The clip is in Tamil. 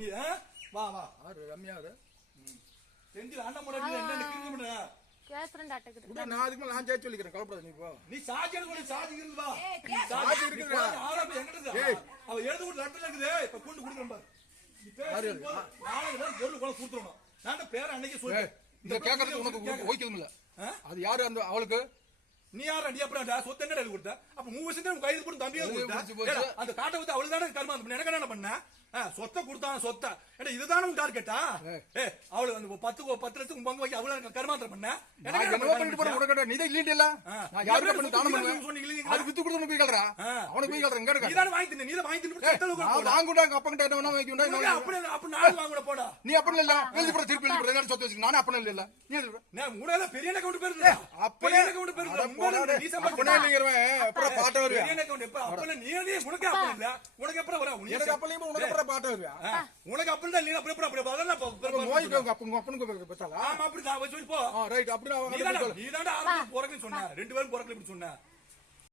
நீ வா வா ஆறு ரம்யாரு செஞ்சு அண்ணன் முன்னாடி என்ன கிரிக்கி பண்ண கேஸ்ரண்ட் அட்டக்குது உடனே நான் அதுக்கு நான் ஜெயிச்சு சொல்லிக்கிறேன் கலப்படாத நீ போ நீ சாஜி கூட சாஜி இருக்குது வா சாஜி இருக்குடா ஆரம்ப எங்கடா அவ எழுது கூட லெட்டர்ல இருக்குது இப்ப கொண்டு குடுக்குறேன் பாரு நீ பேரு நாளை பொருள் கூட கொடுத்துறணும் நான் பேர் அன்னைக்கு சொல்லு இந்த கேக்குறது உனக்கு ஓய்க்கதும் இல்ல அது யாரு அந்த அவளுக்கு நீ யார் அடி அப்புறம் சொத்து என்ன கொடுத்த அப்ப 3 வருஷம் கைது போட்டு தம்பியா அந்த காட்டை வந்து அவளுக்கு தானே கர்மா எனக்கு என்ன பண்ண சொத்தை கொடுத்தான் சொத்தை இதுதானே உன் டார்கெட்டா அவளுக்கு அந்த 10 லட்சம் பங்கு வைக்க அவ்வளவு கர்மாந்திரம் பண்ண நீ தான் இல்ல அது வித்து கொடுத்து போய் கல்றா அவனுக்கு போய் கல்றா இங்க நீதான் வாங்கி நீ தான் வாங்கி வாங்குடாங்க அப்பங்கிட்ட என்ன வைக்கணும் அப்ப நாள் வாங்குட போடா நீ அப்படி இல்ல எழுதி போட திருப்பி எழுதி போட சொத்து வச்சு நானே அப்படி இல்ல நீ நான் உடனே பெரிய அக்கவுண்ட் பேரு அப்படியே அக்கவுண்ட் பேரு நீ அப்படி இல்லங்கறவன் அப்புறம் பாட்ட வருவா பெரிய அக்கவுண்ட் எப்ப அப்பல நீ உனக்கு அப்ப இல்ல உனக்கு எப்ப வர உனக்கு அப்பலயும் உனக்கு அப்புறம் பாட்ட வருவா உனக்கு அப்ப இல்ல நீ அப்படி வரல மோய்க்கு அப்பனுக்கு பத்தல ஆமா அப்படி நான் சொல்லி போ ரைட் அப்படி நீ தான்டா ஆரம்பி போறேன்னு சொன்ன 2 பேரும் போறேன்னு இப்படி சொன்ன